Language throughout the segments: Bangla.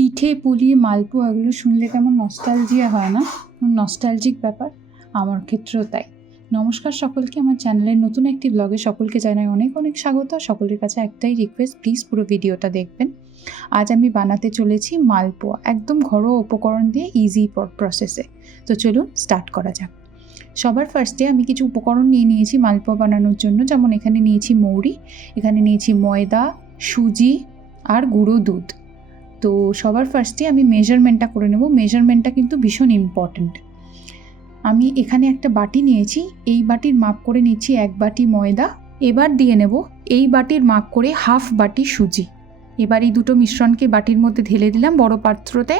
পিঠে পুলি মালপোয়া এগুলো শুনলে কেমন নস্টালজিয়া হয় না? নস্টালজিক ব্যাপার, আমার ক্ষেত্রেও তাই। নমস্কার সকলকে, আমার চ্যানেলের নতুন একটি ব্লগে সকলকে জানাই অনেক অনেক স্বাগত। সকলের কাছে একটাই রিকোয়েস্ট, প্লিজ পুরো ভিডিওটা দেখবেন। আজ আমি বানাতে চলেছি মালপোয়া, একদম ঘরোয়া উপকরণ দিয়ে ইজি প্রসেসে। তো চলুন স্টার্ট করা যাক। সবার ফার্স্টে আমি কিছু উপকরণ নিয়েছি মালপোয়া বানানোর জন্য। যেমন এখানে নিয়েছি মৌরি, এখানে নিয়েছি ময়দা, সুজি আর গুঁড়ো দুধ। তো সবার ফার্স্টে আমি মেজারমেন্টটা করে নেব। মেজারমেন্টটা কিন্তু ভীষণ ইম্পর্ট্যান্ট। আমি এখানে একটা বাটি নিয়েছি, এই বাটির মাপ করে নিচ্ছি 1 বাটি ময়দা। এবার দিয়ে নেব এই বাটির মাপ করে হাফ বাটি সুজি। এবার এই দুটো মিশ্রণকে বাটির মধ্যে ঢেলে দিলাম বড় পাত্রতে।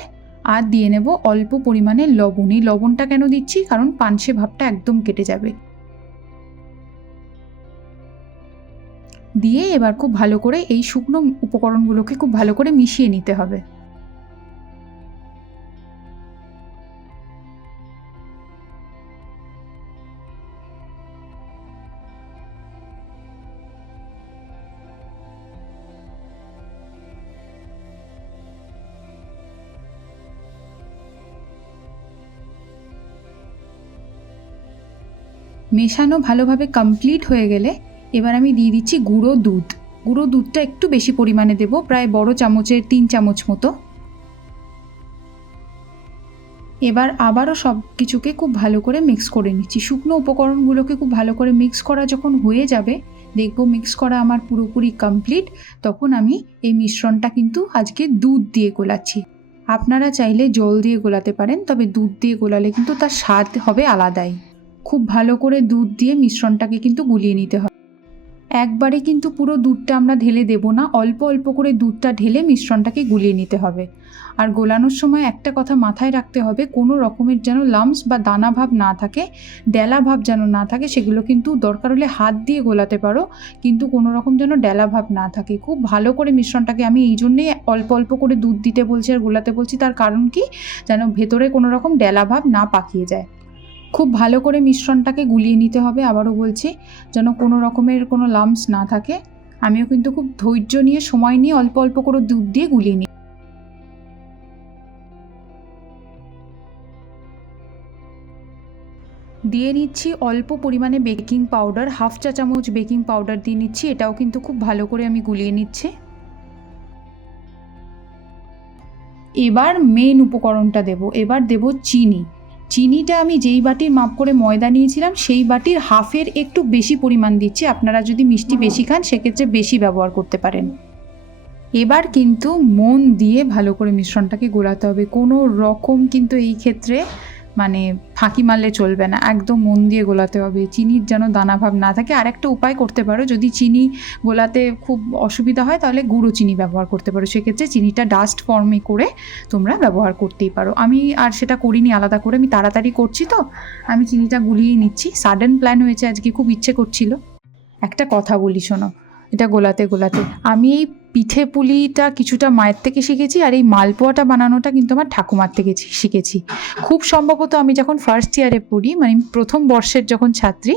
আর দিয়ে নেব অল্প পরিমাণে লবণ। এই লবণটা কেন দিচ্ছি? কারণ পানসে ভাবটা একদম কেটে যাবে। দিয়ে এবার খুব ভালো করে এই শুকনো উপকরণগুলোকে খুব ভালো করে মিশিয়ে নিতে হবে। মেশানো ভালোভাবে কমপ্লিট হয়ে গেলে এবার আমি দিয়ে দিচ্ছি গুঁড়ো দুধ। গুঁড়ো দুধটা একটু বেশি পরিমাণে দেবো, প্রায় বড় চামচের 3 চামচ মতো। এবার আবারও সব কিছুকে খুব ভালো করে মিক্স করে নিচ্ছি। শুকনো উপকরণগুলোকে খুব ভালো করে মিক্স করা যখন হয়ে যাবে, দেখবো মিক্স করা আমার পুরোপুরি কমপ্লিট, তখন আমি এই মিশ্রণটা কিন্তু আজকে দুধ দিয়ে গোলাচ্ছি। আপনারা চাইলে জল দিয়ে গোলাতে পারেন, তবে দুধ দিয়ে গোলালে কিন্তু তার স্বাদ হবে আলাদাই। খুব ভালো করে দুধ দিয়ে মিশ্রণটাকে কিন্তু গুলিয়ে নিতে হবে। একবারে কিন্তু পুরো দুধটা আমরা ঢেলে দেব না, অল্প অল্প করে দুধটা ঢেলে মিশ্রণটাকে গুলিয়ে নিতে হবে। আর গোলানোর সময় একটা কথা মাথায় রাখতে হবে, কোনো রকমের যেন লাম্পস বা দানা ভাব না থাকে, ডেলা ভাব যেন না থাকে। সেগুলো কিন্তু দরকার হলে হাত দিয়ে গোলাতে পারো, কিন্তু কোনো রকম যেন ডেলা ভাব না থাকে। খুব ভালো করে মিশ্রণটাকে, আমি এই জন্যেই অল্প অল্প করে দুধ দিতে বলছি আর গোলাতে বলছি, তার কারণ কি, যেন ভেতরে কোনো রকম ডেলা ভাব না পাকিয়ে যায়। খুব ভালো করে মিশ্রণটাকে গুলিয়ে নিতে হবে, আবারও বলছি, যেন কোনো রকমের কোনো লাম্পস না থাকে। আমিও কিন্তু খুব ধৈর্য নিয়ে সময় নিয়ে অল্প অল্প করে দুধ দিয়ে গুলিয়ে নিই। দিয়ে নিচ্ছি অল্প পরিমাণে বেকিং পাউডার, হাফ চা চামচ বেকিং পাউডার দিয়ে নিচ্ছি। এটাও কিন্তু খুব ভালো করে আমি গুলিয়ে নিচ্ছি। এবার মেন উপকরণটা দেব। এবার দেব চিনি। চিনিটা আমি যেই বাটির মাপ করে ময়দা নিয়েছিলাম সেই বাটির হাফের একটু বেশি পরিমাণ দিচ্ছি। আপনারা যদি মিষ্টি বেশি খান সেক্ষেত্রে বেশি ব্যবহার করতে পারেন। এবার কিন্তু মন দিয়ে ভালো করে মিশ্রণটাকে গোলাতে হবে। কোনো রকম কিন্তু এই ক্ষেত্রে মানে ফাঁকি মারলে চলবে না, একদম মন দিয়ে গোলাতে হবে। চিনির যেন দানাভাব না থাকে। আর একটা উপায় করতে পারো, যদি চিনি গোলাতে খুব অসুবিধা হয় তাহলে গুঁড়ো চিনি ব্যবহার করতে পারো। সেক্ষেত্রে চিনিটা ডাস্ট ফর্মে করে তোমরা ব্যবহার করতেই পারো। আমি আর সেটা করিনি আলাদা করে, আমি তাড়াতাড়ি করছি তো আমি চিনিটা গুলিয়ে নিচ্ছি। সাডেন প্ল্যান হয়েছে আজকে, খুব ইচ্ছে করছিল। একটা কথা বলি শোনো, এটা গোলাতে গোলাতে আমি এই পিঠে পুলিটা কিছুটা মায়ের থেকে শিখেছি, আর এই মালপোয়াটা বানানোটা কিন্তু আমার ঠাকুমার থেকে শিখেছি। খুব সম্ভবত আমি যখন ফার্স্ট ইয়ারে পড়ি, মানে প্রথম বর্ষের যখন ছাত্রী,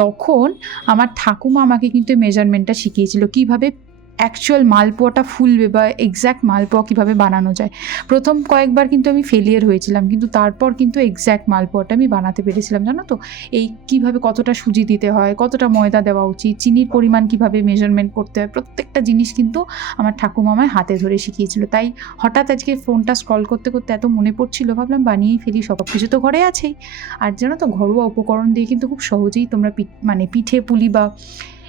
তখন আমার ঠাকুমা আমাকে কিন্তু মেজারমেন্টটা শিখিয়েছিল, কীভাবে অ্যাকচুয়াল মালপোয়াটা ফুলবে বা এক্স্যাক্ট মালপোয়া কীভাবে বানানো যায়। প্রথম কয়েকবার কিন্তু আমি ফেলিয়ার হয়েছিলাম, কিন্তু তারপর কিন্তু এক্স্যাক্ট মালপোয়াটা আমি বানাতে পেরেছিলাম। জানো তো, এই কীভাবে কতটা সুজি দিতে হয়, কতটা ময়দা দেওয়া উচিত, চিনির পরিমাণ কীভাবে মেজারমেন্ট করতে হয়, প্রত্যেকটা জিনিস কিন্তু আমার ঠাকুমা আমায় হাতে ধরে শিখিয়েছিল। তাই হঠাৎ আজকে ফোনটা স্ক্রল করতে করতে এত মনে পড়ছিল, ভাবলাম বানিয়েই ফেলি, সব কিছু তো ঘরে আছেই। আর জানো তো, ঘরোয়া উপকরণ দিয়ে কিন্তু খুব সহজেই তোমরা পিঠে পুলি বা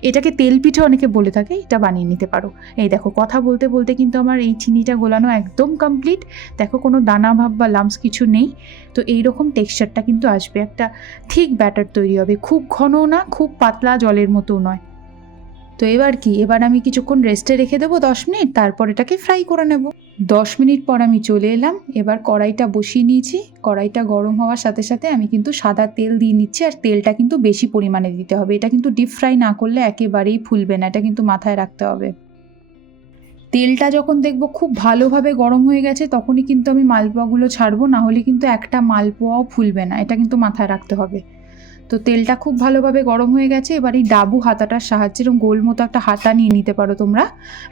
এটাকে তেল পিঠে অনেকে বলে থাকে, এটা বানিয়ে নিতে পারো। এই দেখো, কথা বলতে বলতে কিন্তু আমার এই চিনিটা গোলানো একদম কমপ্লিট। দেখো, কোনো দানা ভাব বা লাম্পস কিছু নেই। তো এইরকম টেক্সচারটা কিন্তু আসবে, একটা ঠিক ব্যাটার তৈরি হবে। খুব ঘনও না, খুব পাতলা জলের মতো নয়। তো এবার কি, এবার আমি কিছুক্ষণ রেস্টে রেখে দেবো 10 মিনিট, তারপর এটাকে ফ্রাই করে নেব। 10 মিনিট পর আমি চলে এলাম। এবার কড়াইটা বসিয়ে নিয়েছি। কড়াইটা গরম হওয়ার সাথে সাথে আমি কিন্তু সাদা তেল দিয়ে নিচ্ছি, আর তেলটা কিন্তু বেশি পরিমাণে দিতে হবে। এটা কিন্তু ডিপ ফ্রাই না করলে একেবারেই ফুলবে না, এটা কিন্তু মাথায় রাখতে হবে। তেলটা যখন দেখবো খুব ভালোভাবে গরম হয়ে গেছে, তখনই কিন্তু আমি মালপোয়াগুলো ছাড়বো, না হলে কিন্তু একটা মালপোয়াও ফুলবে না, এটা কিন্তু মাথায় রাখতে হবে। তো তেলটা খুব ভালোভাবে গরম হয়ে গেছে। এবার এই ডাবু হাতাটার সাহায্যে, এরকম গোল মতো একটা হাতা নিয়ে নিতে পারো তোমরা,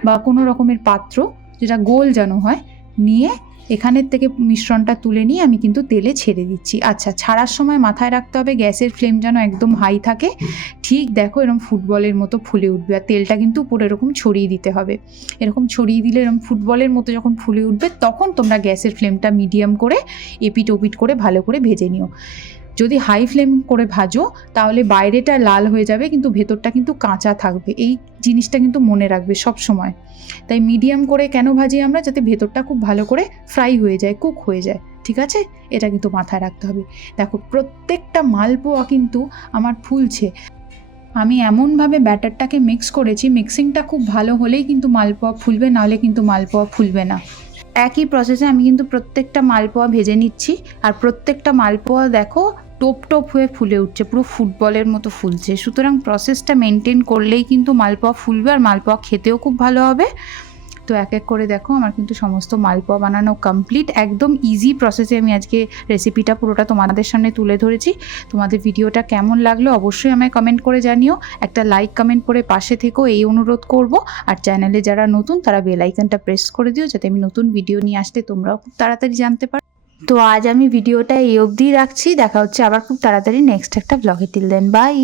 বা কোনো রকমের পাত্র যেটা গোল যেন হয়, নিয়ে এখানের থেকে মিশ্রণটা তুলে নিয়ে আমি কিন্তু তেলে ছেড়ে দিচ্ছি। আচ্ছা, ছাড়ার সময় মাথায় রাখতে হবে গ্যাসের ফ্লেম যেন একদম হাই থাকে। ঠিক দেখো এরকম ফুটবলের মতো ফুলে উঠবে, আর তেলটা কিন্তু পুরো এরকম ছড়িয়ে দিতে হবে। এরকম ছড়িয়ে দিলে এরকম ফুটবলের মতো যখন ফুলে উঠবে তখন তোমরা গ্যাসের ফ্লেমটা মিডিয়াম করে এপিট ওপিট করে ভালো করে ভেজে নিও। যদি হাই ফ্লেম করে ভাজো তাহলে বাইরেটা লাল হয়ে যাবে কিন্তু ভেতরটা কিন্তু কাঁচা থাকবে, এই জিনিসটা কিন্তু মনে রাখবে সব সময়। তাই মিডিয়াম করে কেন ভাজি আমরা, যাতে ভেতরটা খুব ভালো করে ফ্রাই হয়ে যায়, কুক হয়ে যায়, ঠিক আছে? এটা কিন্তু মাথায় রাখতে হবে। দেখো প্রত্যেকটা মালপোয়া কিন্তু আমার ফুলছে। আমি এমনভাবে ব্যাটারটাকে মিক্স করেছি, মিক্সিংটা খুব ভালো হলেই কিন্তু মালপোয়া ফুলবে, নাহলে কিন্তু মালপোয়া ফুলবে না। একই প্রসেসে আমি কিন্তু প্রত্যেকটা মালপোয়া ভেজে নিচ্ছি, আর প্রত্যেকটা মালপোয়া দেখো টোপ টোপ হয়ে ফুলে উঠছে, পুরো ফুটবলের মতো ফুলছে। সুতরাং প্রসেসটা মেনটেন করলেই কিন্তু মালপোয়া ফুলবে, আর মালপোয়া খেতেও খুব ভালো হবে। তো এক এক করে দেখো আমার কিন্তু সমস্ত মালপোয়া বানানো কমপ্লিট। একদম ইজি প্রসেসে আমি আজকে রেসিপিটা পুরোটা তোমাদের সামনে তুলে ধরেছি। তোমাদের ভিডিওটা কেমন লাগলো অবশ্যই আমায় কমেন্ট করে জানিও, একটা লাইক কমেন্ট করে পাশে থেকো এই অনুরোধ করব। আর চ্যানেলে যারা নতুন তারা বেল আইকনটা প্রেস করে দিও, যাতে আমি নতুন ভিডিও নিয়ে আসলে তোমরাও খুব তাড়াতাড়ি জানতে পারো। তো আজ আমি ভিডিওটা এই অবধিই রাখছি, দেখা হচ্ছে আবার খুব তাড়াতাড়ি নেক্সট একটা ব্লগে। Till then by.